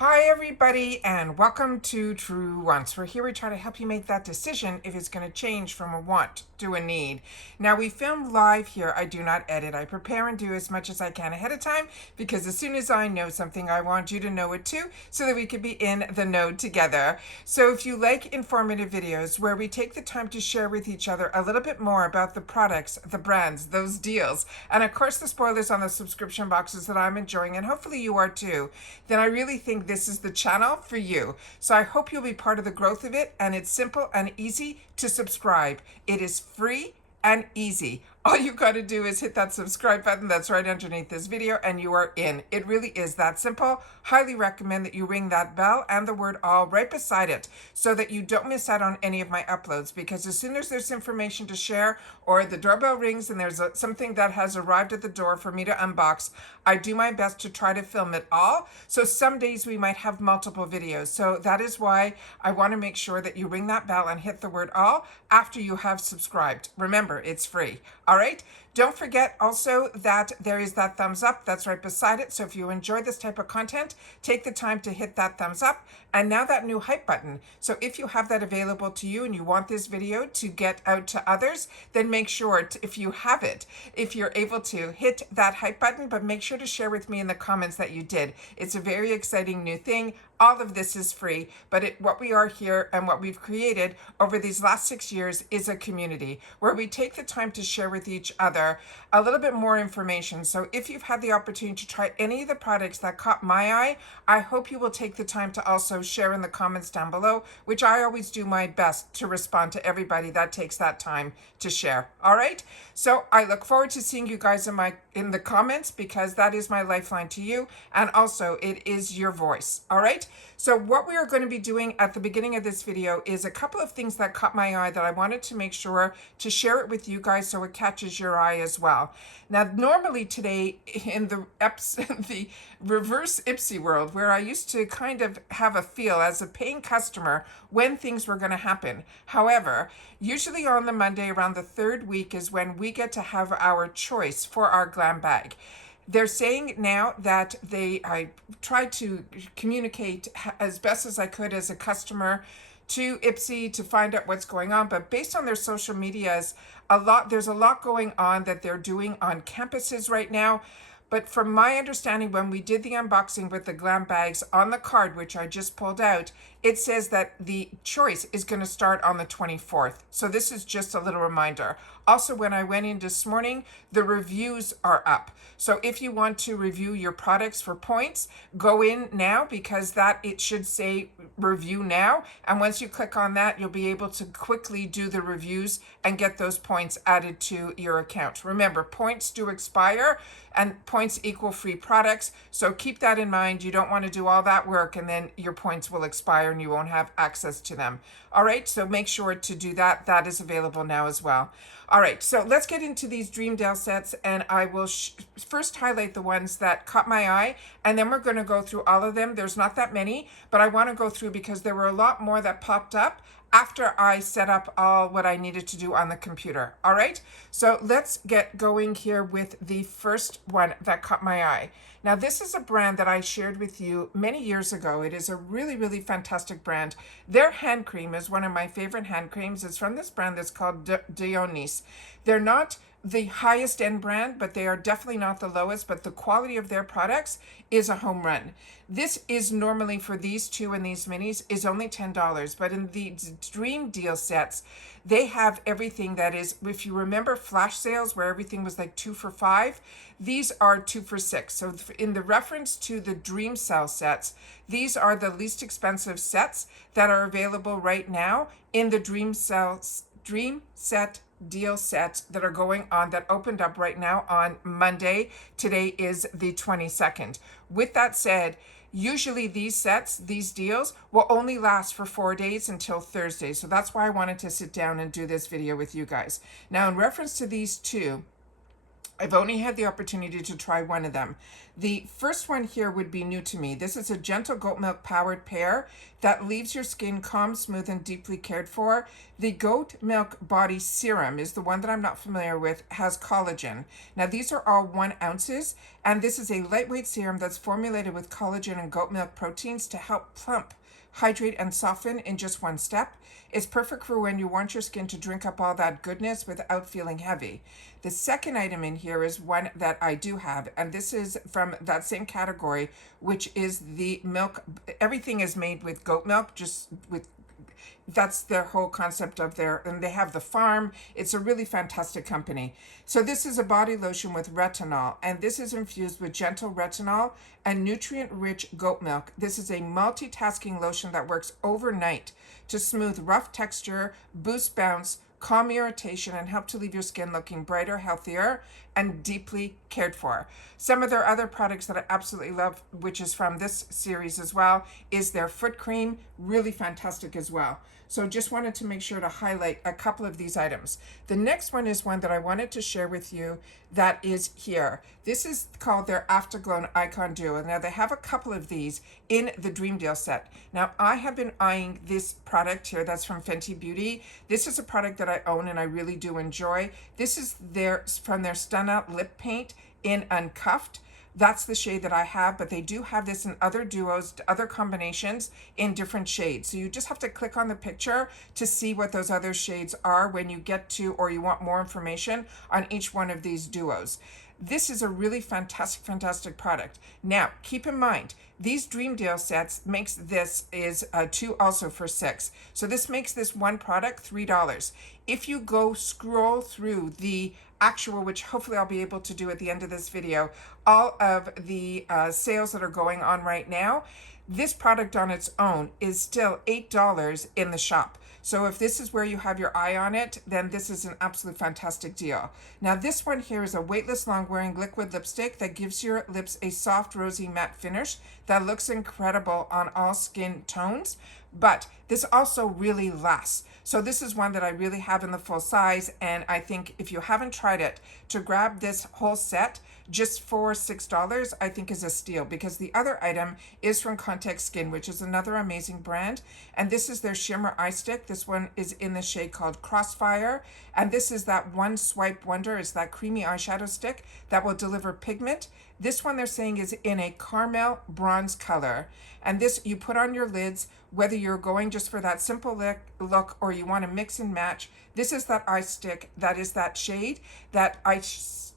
Hi everybody and welcome to Truewants. We're here to try to help you make that decision if it's going to change from a want to a need. Now we film live here. I do not edit. I prepare and do as much as I can ahead of time because as soon as I know something, I want you to know it too so that we can be in the know together. So if you like informative videos where we take the time to share with each other a little bit more about the products, the brands, those deals, and of course the spoilers on the subscription boxes that I'm enjoying and hopefully you are too, then I really think this is the channel for you. So I hope you'll be part of the growth of it, and it's simple and easy to subscribe. It is free and easy. All you got to do is hit that subscribe button that's right underneath this video and you are in. It really is that simple. Highly recommend that you ring that bell and the word all right beside it so that you don't miss out on any of my uploads, because as soon as there's information to share or the doorbell rings and there's something that has arrived at the door for me to unbox, I do my best to try to film it all. So some days we might have multiple videos. So that is why I want to make sure that you ring that bell and hit the word all after you have subscribed. Remember, it's free. All right. Don't forget also that there is that thumbs up that's right beside it. So if you enjoy this type of content, take the time to hit that thumbs up. And now that new hype button. So if you have that available to you and you want this video to get out to others, then make sure if you have it, if you're able to hit that hype button, but make sure to share with me in the comments that you did. It's a very exciting new thing. All of this is free, but what we are here and what we've created over these last 6 years is a community where we take the time to share with each other a little bit more information. So if you've had the opportunity to try any of the products that caught my eye, I hope you will take the time to also share in the comments down below, which I always do my best to respond to everybody that takes that time to share. All right. So I look forward to seeing you guys in the comments, because that is my lifeline to you. And also it is your voice. All right. So what we are going to be doing at the beginning of this video is a couple of things that caught my eye that I wanted to make sure to share it with you guys so it catches your eye as well. Now, normally today in the reverse IPSY world, where I used to kind of have a feel as a paying customer when things were going to happen. However, usually on the Monday around the 3rd week is when we get to have our choice for our glam bag. They're saying now that I tried to communicate as best as I could as a customer to IPSY to find out what's going on, but based on their social medias, there's a lot going on that they're doing on campuses right now. But from my understanding, when we did the unboxing with the glam bags on the card, which I just pulled out, it says that the choice is going to start on the 24th. So this is just a little reminder. Also, when I went in this morning, the reviews are up. So if you want to review your products for points, go in now, because it should say review now. And once you click on that, you'll be able to quickly do the reviews and get those points added to your account. Remember, points do expire and points equal free products. So keep that in mind. You don't want to do all that work and then your points will expire and you won't have access to them. All right, so make sure to do that. That is available now as well. All right, so let's get into these Dreamdale sets, and I will first highlight the ones that caught my eye, and then we're going to go through all of them. There's not that many, but I want to go through because there were a lot more that popped up after I set up all what I needed to do on the computer. All right, so let's get going here with the first one that caught my eye. Now, this is a brand that I shared with you many years ago. It is a really, really fantastic brand. Their hand cream is one of my favorite hand creams. It's from this brand that's called Dionys. They're not the highest end brand, but they are definitely not the lowest, but the quality of their products is a home run. This is normally for these two and these minis is only $10, but in the Dream Deal sets, they have everything that is, if you remember flash sales where everything was like 2 for $5, these are 2 for $6. So in the reference to the Dream Cell sets, these are the least expensive sets that are available right now in the Dream Set deal sets that are going on, that opened up right now on Monday. Today is the 22nd. With that said, usually these sets, these deals will only last for 4 days until Thursday. So that's why I wanted to sit down and do this video with you guys. Now, in reference to these two, I've only had the opportunity to try one of them. The first one here would be new to me. This is a gentle goat milk powered pair that leaves your skin calm, smooth, and deeply cared for. The goat milk body serum is the one that I'm not familiar with, has collagen. Now these are all 1 ounces, and this is a lightweight serum that's formulated with collagen and goat milk proteins to help plump, hydrate, and soften in just 1 step. It's perfect for when you want your skin to drink up all that goodness without feeling heavy. The second item in here is one that I do have, and this is from that same category, which is the milk. Everything is made with goat milk, just with that's their whole concept of and they have the farm. It's a really fantastic company. So this is a body lotion with retinol, and this is infused with gentle retinol and nutrient-rich goat milk. This is a multitasking lotion that works overnight to smooth rough texture, boost bounce, calm irritation, and help to leave your skin looking brighter, healthier, and deeply cared for. Some of their other products that I absolutely love, which is from this series as well, is their foot cream, really fantastic as well. So just wanted to make sure to highlight a couple of these items. The next one is one that I wanted to share with you that is here. This is called their Afterglow Icon Duo. Now they have a couple of these in the Dream Deal set. Now I have been eyeing this product here that's from Fenty Beauty. This is a product that I own and I really do enjoy. This is from their Stunna lip paint in Uncuffed. That's the shade that I have, but they do have this in other duos, other combinations in different shades. So you just have to click on the picture to see what those other shades are when you get to, or you want more information on each one of these duos. This is a really fantastic product. Now, keep in mind, these Dream Deal sets makes this is 2 also for $6. So this makes this one product $3. If you go scroll through the actual, which hopefully I'll be able to do at the end of this video, all of the sales that are going on right now, this product on its own is still $8 in the shop. So if this is where you have your eye on it, then this is an absolute fantastic deal. Now this one here is a weightless long-wearing liquid lipstick that gives your lips a soft rosy matte finish that looks incredible on all skin tones, but this also really lasts. So this is one that I really have in the full size, and I think if you haven't tried it, to grab this whole set just for $6, I think is a steal, because the other item is from Contact Skin, which is another amazing brand, and this is their Shimmer Eye Stick. This one is in the shade called Crossfire, and this is that one swipe wonder. It's that creamy eyeshadow stick that will deliver pigment. This one they're saying is in a caramel bronze color, and this you put on your lids, whether you're going just for that simple look or you want to mix and match. This is that eye stick that is that shade that I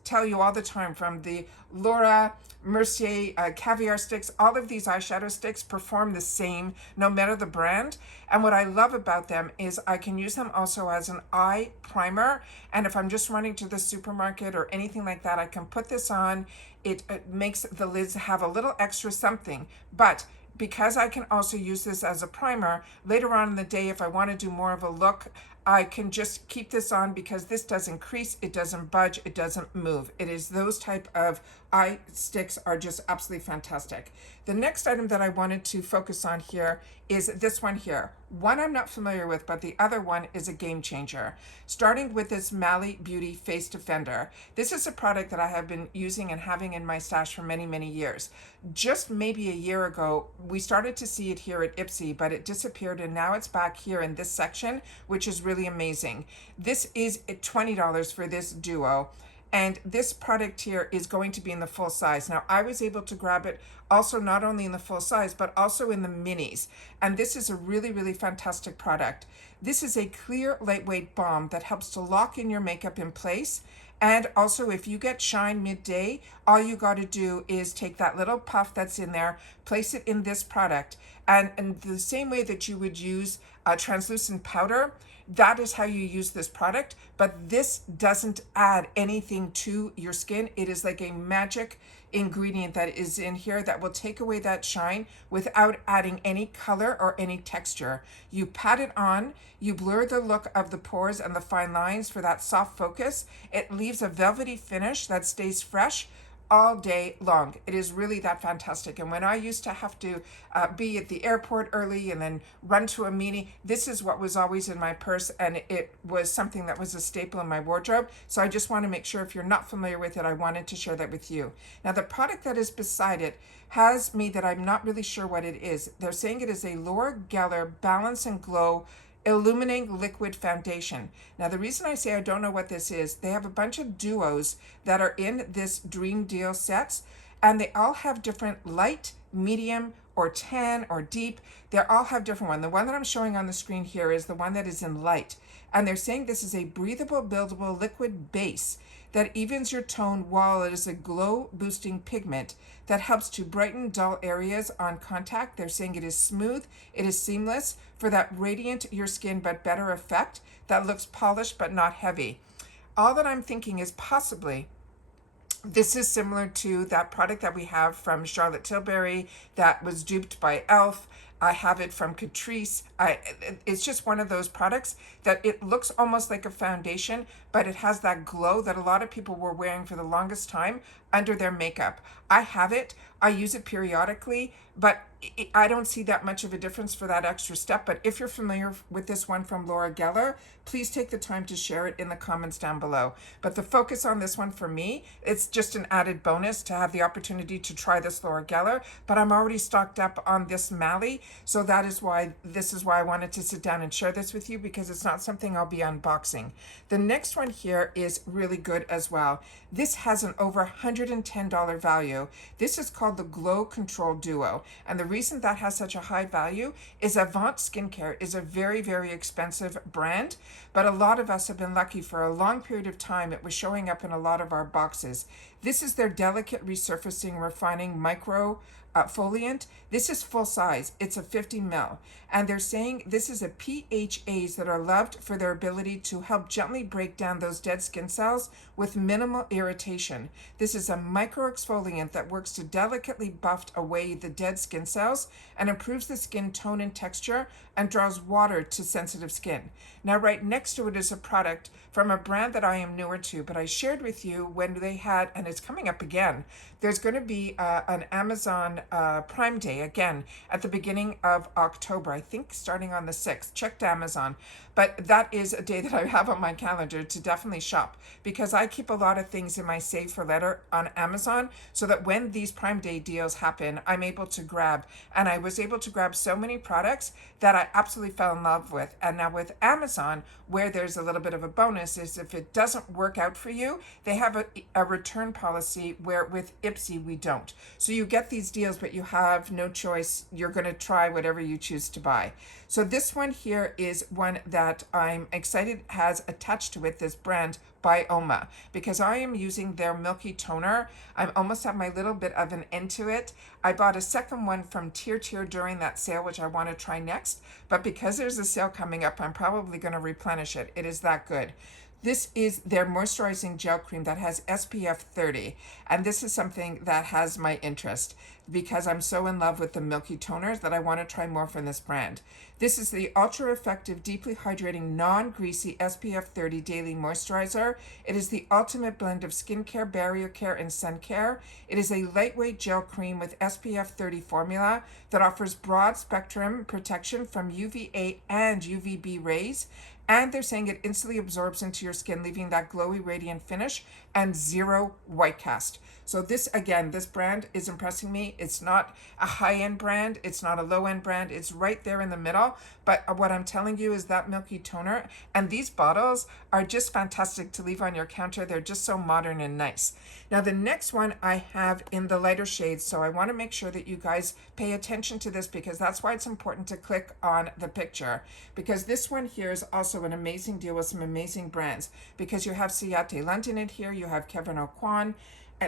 tell you all the time, from the Laura Mercier caviar sticks. All of these eyeshadow sticks perform the same no matter the brand, and what I love about them is I can use them also as an eye primer, and if I'm just running to the supermarket or anything like that, I can put this on. It makes the lids have a little extra something, but because I can also use this as a primer later on in the day, if I want to do more of a look, I can just keep this on, because this doesn't crease, it doesn't budge, it doesn't move. It is those type of eye sticks are just absolutely fantastic. The next item that I wanted to focus on here is this one here. One I'm not familiar with, but the other one is a game changer. Starting with this Mally Beauty Face Defender. This is a product that I have been using and having in my stash for many years. Just maybe a year ago, we started to see it here at IPSY, but it disappeared, and now it's back here in this section, which is really amazing. This is $20 for this duo. And this product here is going to be in the full size. Now, I was able to grab it also not only in the full size, but also in the minis. And this is a really fantastic product. This is a clear, lightweight balm that helps to lock in your makeup in place. And also, if you get shine midday, all you got to do is take that little puff that's in there, place it in this product. And the same way that you would use a translucent powder, that is how you use this product, but this doesn't add anything to your skin. It is like a magic ingredient that is in here that will take away that shine without adding any color or any texture. You pat it on, you blur the look of the pores and the fine lines for that soft focus. It leaves a velvety finish that stays fresh all day long. It is really that fantastic. And when I used to have to be at the airport early and then run to a meeting, this is what was always in my purse, and it was something that was a staple in my wardrobe. So I just want to make sure, if you're not familiar with it, I wanted to share that with you. Now, the product that is beside it has me that I'm not really sure what it is. They're saying it is a Laura Geller Balance and Glow Illuminating Liquid Foundation. Now, the reason I say I don't know what this is, they have a bunch of duos that are in this Dream Deal sets, and they all have different light, medium, or tan, or deep. They all have different one. The one that I'm showing on the screen here is the one that is in light. And they're saying this is a breathable, buildable liquid base that evens your tone while it is a glow boosting pigment that helps to brighten dull areas on contact. They're saying it is smooth, it is seamless for that radiant your skin but better effect that looks polished but not heavy. All that I'm thinking is possibly this is similar to that product that we have from Charlotte Tilbury that was duped by e.l.f. I have it from Catrice. It's just one of those products that it looks almost like a foundation, but it has that glow that a lot of people were wearing for the longest time under their makeup. I have it. I use it periodically, but I don't see that much of a difference for that extra step. But if you're familiar with this one from Laura Geller, please take the time to share it in the comments down below. But the focus on this one for me, it's just an added bonus to have the opportunity to try this Laura Geller, but I'm already stocked up on this Mally. So that is why, this is why I wanted to sit down and share this with you, because it's not something I'll be unboxing. The next one here is really good as well. This has an over $110 value. This is called the Glow Control Duo. And the reason that has such a high value is Avant Skincare is a very, very expensive brand, but a lot of us have been lucky for a long period of time. It was showing up in a lot of our boxes. This is their Delicate Resurfacing Refining Micro Foliant. This is full size. It's a 50 ml. And they're saying this is a PHAs that are loved for their ability to help gently break down those dead skin cells with minimal irritation. This is a micro exfoliant that works to delicately buff away the dead skin cells and improves the skin tone and texture and draws water to sensitive skin. Now, right next to it is a product from a brand that I am newer to, but I shared with you when they had, and it's coming up again, there's going to be an Amazon Prime Day again at the beginning of October, I think starting on the 6th. Check Amazon. But that is a day that I have on my calendar to definitely shop, because I keep a lot of things in my save for later on Amazon so that when these Prime Day deals happen, I'm able to grab. And I was able to grab so many products that I absolutely fell in love with. And now with Amazon, where there's a little bit of a bonus is if it doesn't work out for you, they have a return policy, where with IPSY we don't. So you get these deals, but you have no choice. You're going to try whatever you choose to buy. So this one here is one that I'm excited has attached to it, this brand by Oma, because I am using their milky toner. I almost have my little bit of an end to it. I bought a second one from Tier during that sale, which I want to try next, but because there's a sale coming up, I'm probably going to replenish it. It is that good. This is their moisturizing gel cream that has SPF 30, and this is something that has my interest because I'm so in love with the milky toners that I want to try more from this brand. This is the ultra effective, deeply hydrating, non-greasy SPF 30 daily moisturizer. It is the ultimate blend of skincare, barrier care, and sun care. It is a lightweight gel cream with SPF 30 formula that offers broad spectrum protection from UVA and UVB rays. And they're saying it instantly absorbs into your skin, leaving that glowy, radiant finish and zero white cast. So this, again, this brand is impressing me. It's not a high-end brand. It's not a low-end brand. It's right there in the middle. But what I'm telling you is that milky toner, and these bottles are just fantastic to leave on your counter. They're just so modern and nice. Now, the next one I have in the lighter shades, so I want to make sure that you guys pay attention to this, because that's why it's important to click on the picture, because this one here is also an amazing deal with some amazing brands, because you have Ciate London in here, you have Kevin O'Quan.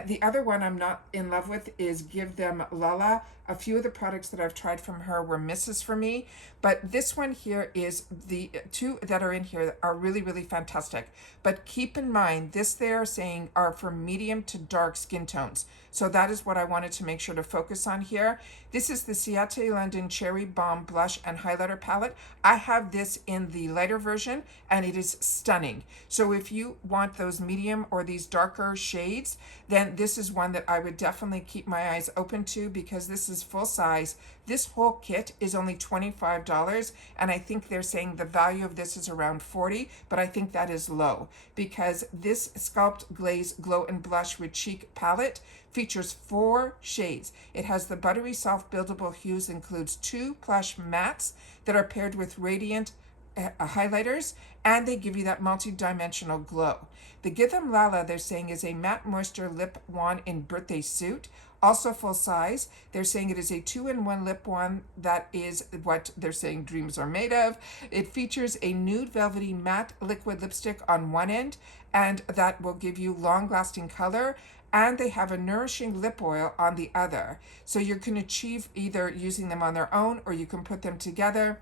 The other one I'm not in love with is Give Them Lala A few of the products that I've tried from her were misses for me, but this one here is the two that are in here that are really, really fantastic. But keep in mind, this they are saying are for medium to dark skin tones. So that is what I wanted to make sure to focus on here. This is the Ciate London Cherry Bomb Blush and Highlighter Palette. I have this in the lighter version and it is stunning. So if you want those medium or these darker shades, then this is one that I would definitely keep my eyes open to, because this is full size. This whole kit is only $25, and I think they're saying the value of this is around $40, but I think that is low, because this Sculpt Glaze Glow and Blush with Cheek palette features 4 shades. It has the buttery soft buildable hues, includes 2 plush mattes that are paired with radiant highlighters, and they give you that multi-dimensional glow. The Githam Lala, they're saying, is a matte moisture lip wand in birthday suit, also full size. They're saying it is a 2-in-1 lip wand that is what they're saying dreams are made of. It features a nude velvety matte liquid lipstick on one end, and that will give you long-lasting color. And they have a nourishing lip oil on the other. So you can achieve either using them on their own, or you can put them together.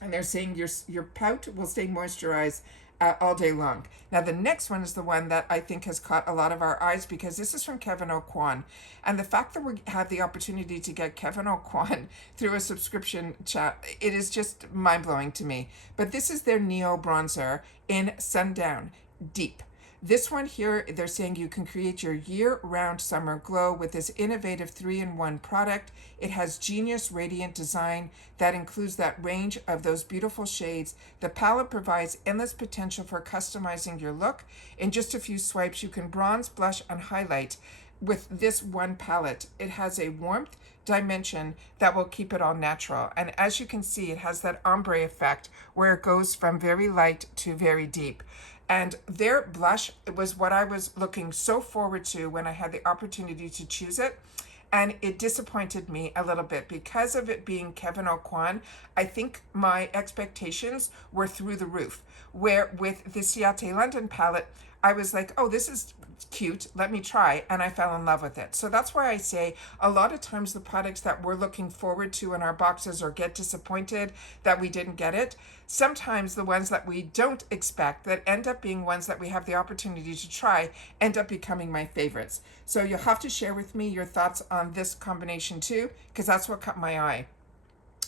And they're saying your pout will stay moisturized all day long. Now the next one is the one that I think has caught a lot of our eyes, because this is from Kevin O'Quan. And the fact that we have the opportunity to get Kevin O'Quan through a subscription chat, it is just mind-blowing to me. But this is their Neo Bronzer in Sundown Deep. This one here, they're saying you can create your year-round summer glow with this innovative 3-in-1 product. It has genius radiant design that includes that range of those beautiful shades. The palette provides endless potential for customizing your look. In just a few swipes, you can bronze, blush, and highlight with this one palette. It has a warmth dimension that will keep it all natural. And as you can see, it has that ombre effect where it goes from very light to very deep. And their blush was what I was looking so forward to when I had the opportunity to choose it. And it disappointed me a little bit because of it being Kevin O'Quan. I think my expectations were through the roof. Where with the Ciate London palette, I was like, oh, this is cute, let me try, and I fell in love with it. So that's why I say a lot of times the products that we're looking forward to in our boxes or get disappointed that we didn't get it, sometimes the ones that we don't expect that end up being ones that we have the opportunity to try end up becoming my favorites. So you'll have to share with me your thoughts on this combination too, because that's what caught my eye.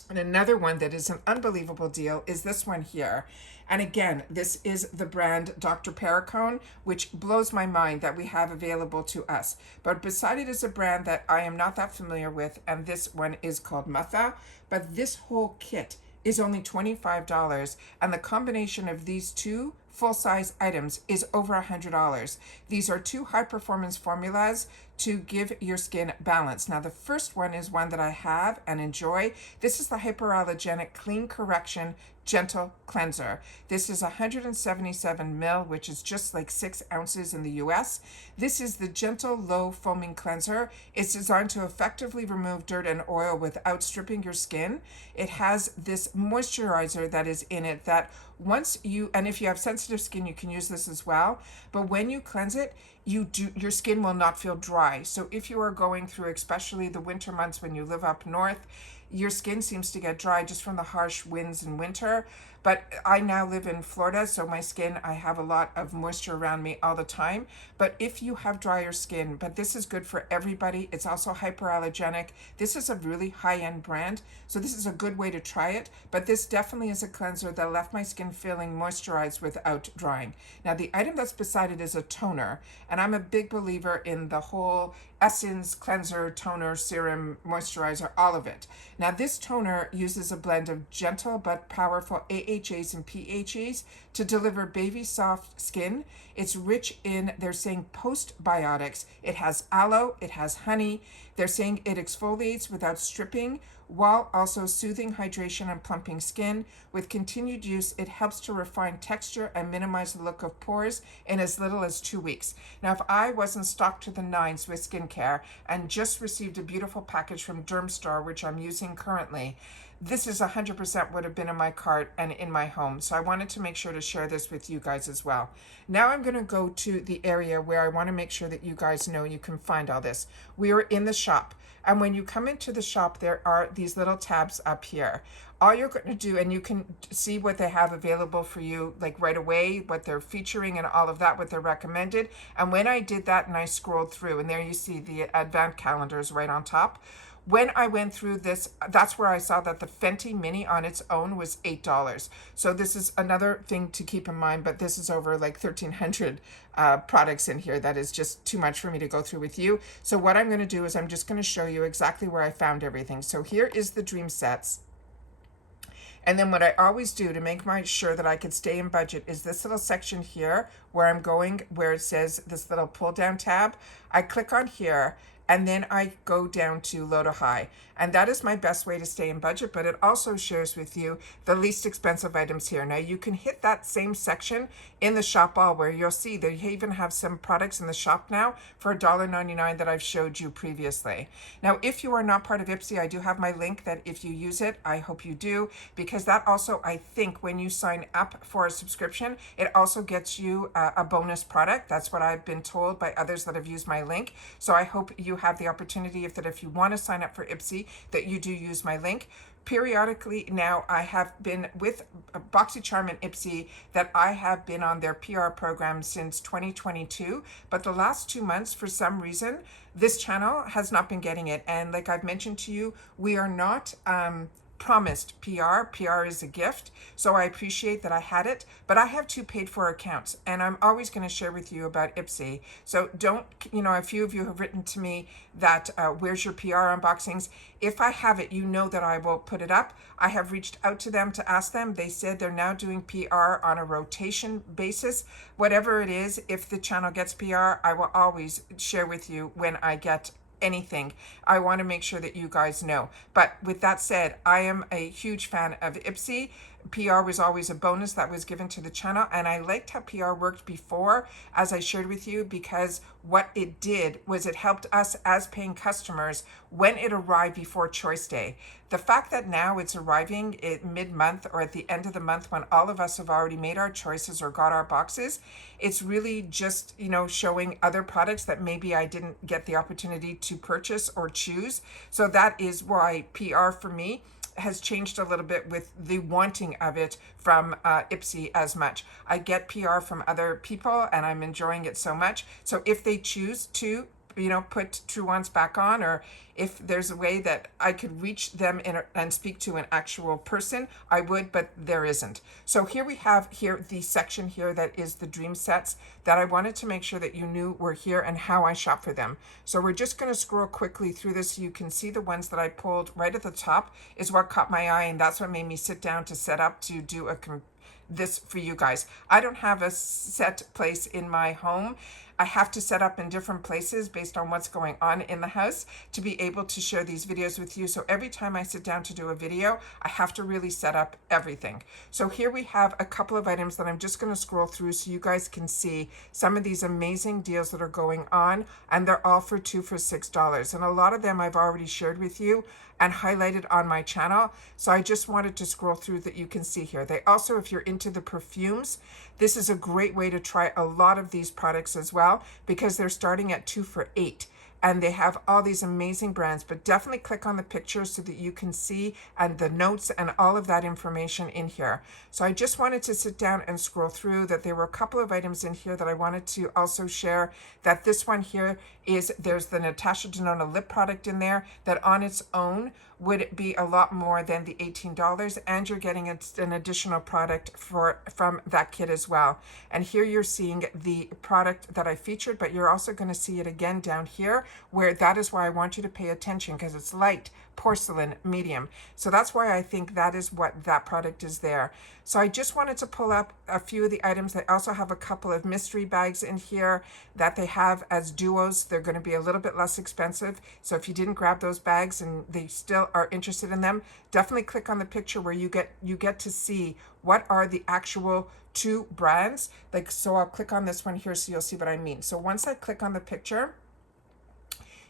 And another one that is an unbelievable deal is this one here. And again, this is the brand Dr. Perricone, which blows my mind that we have available to us. But beside it is a brand that I am not that familiar with, and this one is called Matha. But this whole kit is only $25, and the combination of these two full-size items is over $100. These are 2 high-performance formulas to give your skin balance. Now, the first one is one that I have and enjoy. This is the Hyperallergenic Clean Correction Gentle Cleanser. This is 177 ml, which is just like 6 ounces in the US. This is the Gentle Low Foaming Cleanser. It's designed to effectively remove dirt and oil without stripping your skin. It has this moisturizer that is in it that once you, and if you have sensitive skin, you can use this as well, but when you cleanse it, your skin will not feel dry. So if you are going through, especially the winter months when you live up north, your skin seems to get dry just from the harsh winds in winter. But I now live in Florida, so my skin, I have a lot of moisture around me all the time. But if you have drier skin, but this is good for everybody. It's also hyperallergenic. This is a really high-end brand, so this is a good way to try it. But this definitely is a cleanser that left my skin feeling moisturized without drying. Now, the item that's beside it is a toner, and I'm a big believer in the whole essence, cleanser, toner, serum, moisturizer, all of it. Now, this toner uses a blend of gentle but powerful AHAs and PHAs to deliver baby soft skin. It's rich in, they're saying, postbiotics. It has aloe, it has honey. They're saying it exfoliates without stripping, while also soothing hydration and plumping skin. With continued use, it helps to refine texture and minimize the look of pores in as little as 2 weeks. Now, if I wasn't stocked to the nines with skincare and just received a beautiful package from Dermstar, which I'm using currently, this is 100% would have been in my cart and in my home. So I wanted to make sure to share this with you guys as well. Now I'm going to go to the area where I want to make sure that you guys know you can find all this. We are in the shop. And when you come into the shop, there are these little tabs up here. All you're going to do, and you can see what they have available for you like right away, what they're featuring and all of that, what they're recommended. And when I did that and I scrolled through, and there you see the advent calendars right on top. When I went through this, that's where I saw that the Fenty Mini on its own was $8. So this is another thing to keep in mind, but this is over like 1,300 products in here. That is just too much for me to go through with you. So what I'm going to do is I'm just going to show you exactly where I found everything. So here is the dream sets. And then what I always do to make sure that I could stay in budget is this little section here where I'm going, where it says this little pull down tab. I click on here, and then I go down to low to high. And that is my best way to stay in budget, but it also shares with you the least expensive items here. Now you can hit that same section in the shop all, where you'll see they even have some products in the shop now for $1.99 that I've showed you previously. Now, if you are not part of IPSY, I do have my link that if you use it, I hope you do, because that also, I think when you sign up for a subscription, it also gets you a bonus product. That's what I've been told by others that have used my link. So I hope you have the opportunity, if you want to sign up for IPSY, that you do use my link. Periodically now, I have been with BoxyCharm and IPSY, that I have been on their PR program since 2022, but the last 2 months, for some reason, this channel has not been getting it. And like I've mentioned to you, we are not promised PR. PR is a gift. So I appreciate that I had it, but I have 2 paid for accounts, and I'm always going to share with you about IPSY. So don't, a few of you have written to me that where's your PR unboxings? If I have it, you know that I will put it up. I have reached out to them to ask them. They said they're now doing PR on a rotation basis. Whatever it is, if the channel gets PR, I will always share with you when I get anything. I want to make sure that you guys know. But with that said, I am a huge fan of IPSY. PR was always a bonus that was given to the channel, and I liked how PR worked before, as I shared with you, because what it did was it helped us as paying customers when it arrived before choice day. The fact that now it's arriving at mid-month or at the end of the month, when all of us have already made our choices or got our boxes, it's really just, showing other products that maybe I didn't get the opportunity to purchase or choose. So that is why PR for me has changed a little bit with the wanting of it from IPSY as much. I get PR from other people, and I'm enjoying it so much. So if they choose to put Truewants back on, or if there's a way that I could reach them and speak to an actual person, I would, but there isn't. So here we have the section here that is the dream sets that I wanted to make sure that you knew were here and how I shop for them. So we're just going to scroll quickly through this so you can see the ones that I pulled right at the top is what caught my eye, and that's what made me sit down to set up to do this for you guys. I don't have a set place in my home. I have to set up in different places based on what's going on in the house to be able to share these videos with you. So every time I sit down to do a video, I have to really set up everything. So here we have a couple of items that I'm just going to scroll through so you guys can see some of these amazing deals that are going on, and they're all for 2 for $6. And a lot of them I've already shared with you and highlighted on my channel. So I just wanted to scroll through that you can see here. They also, if you're into the perfumes, this is a great way to try a lot of these products as well, because they're starting at 2 for $8. And they have all these amazing brands, but definitely click on the picture so that you can see and the notes and all of that information in here. So I just wanted to sit down and scroll through that. There were a couple of items in here that I wanted to also share. That this one here is, there's the Natasha Denona lip product in there that on its own would be a lot more than the $18, and you're getting an additional product from that kit as well. And here you're seeing the product that I featured, but you're also going to see it again down here, where that is why I want you to pay attention, because it's light, porcelain, medium. So that's why I think that is what that product is there. So I just wanted to pull up a few of the items. They also have a couple of mystery bags in here that they have as duos. They're going to be a little bit less expensive. So if you didn't grab those bags and they still are interested in them, definitely click on the picture where you get to see what are the actual 2 brands. So I'll click on this one here so you'll see what I mean. So once I click on the picture,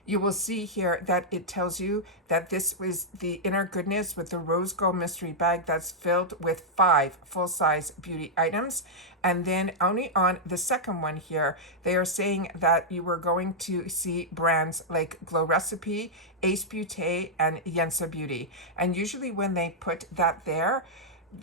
you will see here that it tells you that this was the Inner Goodness with the Rose Gold Mystery Bag that's filled with 5 full-size beauty items. And then only on the second one here, they are saying that you were going to see brands like Glow Recipe, Ace Beauté, and Yensa Beauty. And usually when they put that there,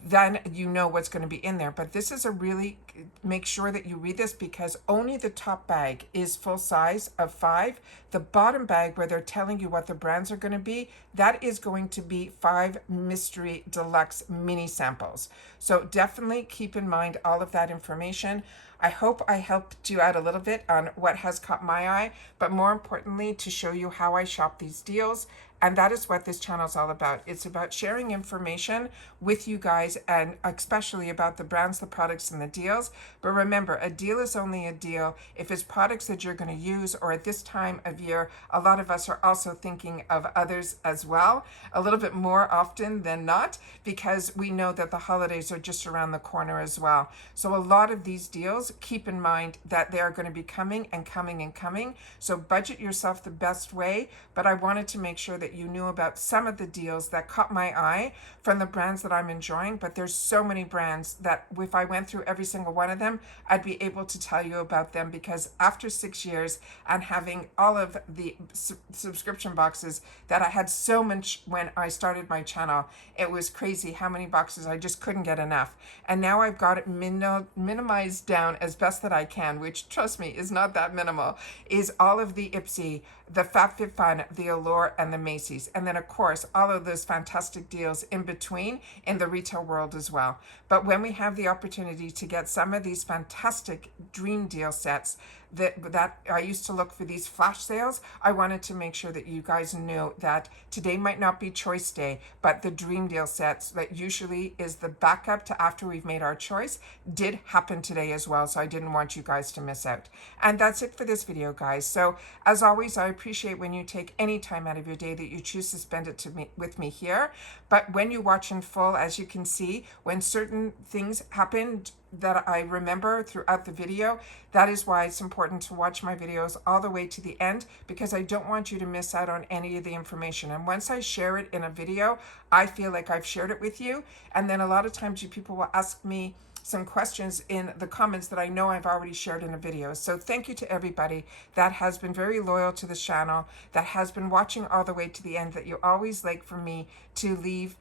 then you know what's going to be in there. But this is a really, make sure that you read this, because only the top bag is full size of 5. The bottom bag, where they're telling you what the brands are going to be, that is going to be 5 mystery deluxe mini samples. So definitely keep in mind all of that information. I hope I helped you out a little bit on what has caught my eye, but more importantly, to show you how I shop these deals. And that is what this channel is all about. It's about sharing information with you guys, and especially about the brands, the products, and the deals. But remember, a deal is only a deal if it's products that you're going to use, or at this time of year, a lot of us are also thinking of others as well, a little bit more often than not, because we know that the holidays are just around the corner as well. So a lot of these deals, keep in mind that they are going to be coming and coming and coming. So budget yourself the best way. But I wanted to make sure that you knew about some of the deals that caught my eye from the brands that I'm enjoying. But there's so many brands that if I went through every single one of them, I'd be able to tell you about them, because after 6 years and having all of the subscription boxes that I had so much when I started my channel, it was crazy how many boxes I just couldn't get enough. And now I've got it minimized down as best that I can, which, trust me, is not that minimal, is all of the IPSY, the FabFitFun, the Allure, and the Macy's. And then, of course, all of those fantastic deals in between in the retail world as well. But when we have the opportunity to get some of these fantastic dream deal sets, that I used to look for these flash sales, I wanted to make sure that you guys knew that today might not be choice day, but the dream deal sets that usually is the backup to after we've made our choice did happen today as well. So I didn't want you guys to miss out. And that's it for this video, guys. So as always, I appreciate when you take any time out of your day that you choose to spend it with me here. But when you watch in full, as you can see, when certain things happened that I remember throughout the video, that is why it's important to watch my videos all the way to the end, because I don't want you to miss out on any of the information. And once I share it in a video, I feel like I've shared it with you. And then a lot of times you people will ask me some questions in the comments that I know I've already shared in a video. So thank you to everybody that has been very loyal to the channel, that has been watching all the way to the end, that you always like for me to leave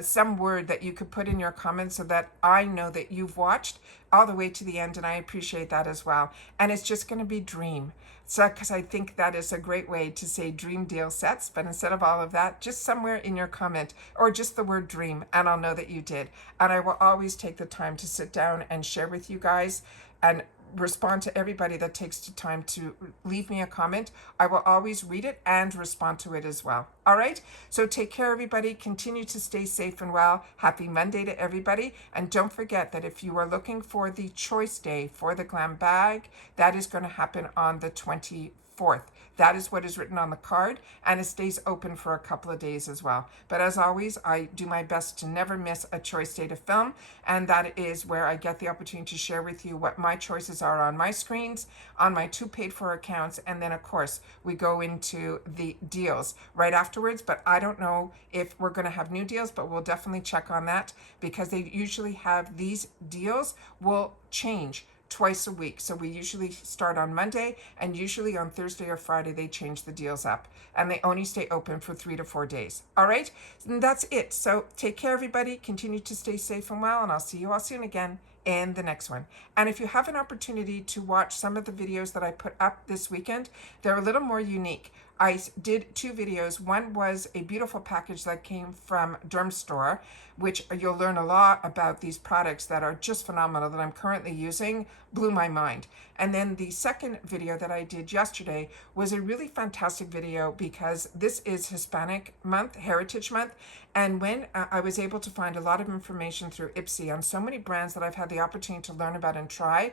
some word that you could put in your comments so that I know that you've watched all the way to the end, and I appreciate that as well. And it's just going to be dream. So, because I think that is a great way to say dream deal sets, but instead of all of that, just somewhere in your comment, or just the word dream, and I'll know that you did. And I will always take the time to sit down and share with you guys and respond to everybody that takes the time to leave me a comment. I will always read it and respond to it as well. All right, so take care, everybody. Continue to stay safe and well. Happy Monday to everybody. And don't forget that if you are looking for the choice day for the glam bag, that is going to happen on the 24th. That is what is written on the card, and it stays open for a couple of days as well. But as always, I do my best to never miss a choice day to film, and that is where I get the opportunity to share with you what my choices are on my screens, on my 2 paid-for accounts, and then, of course, we go into the deals right afterwards. But I don't know if we're going to have new deals, but we'll definitely check on that, because they usually have these deals will change twice a week. So we usually start on Monday, and usually on Thursday or Friday they change the deals up, and they only stay open for 3 to 4 days. All right, and that's it. So take care, everybody. Continue to stay safe and well, and I'll see you all soon again in the next one. And if you have an opportunity to watch some of the videos that I put up this weekend, they're a little more unique. I did 2 videos. One was a beautiful package that came from Dermstore, which you'll learn a lot about these products that are just phenomenal that I'm currently using. Blew my mind. And then the second video that I did yesterday was a really fantastic video, because this is Hispanic Month, Heritage Month. And when I was able to find a lot of information through IPSY on so many brands that I've had the opportunity to learn about and try,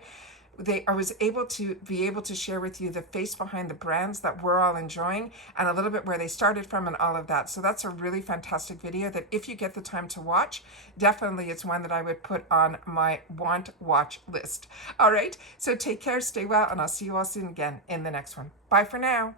I was able to share with you the face behind the brands that we're all enjoying, and a little bit where they started from and all of that. So that's a really fantastic video that if you get the time to watch, definitely it's one that I would put on my watch list. All right, so take care, stay well, and I'll see you all soon again in the next one. Bye for now.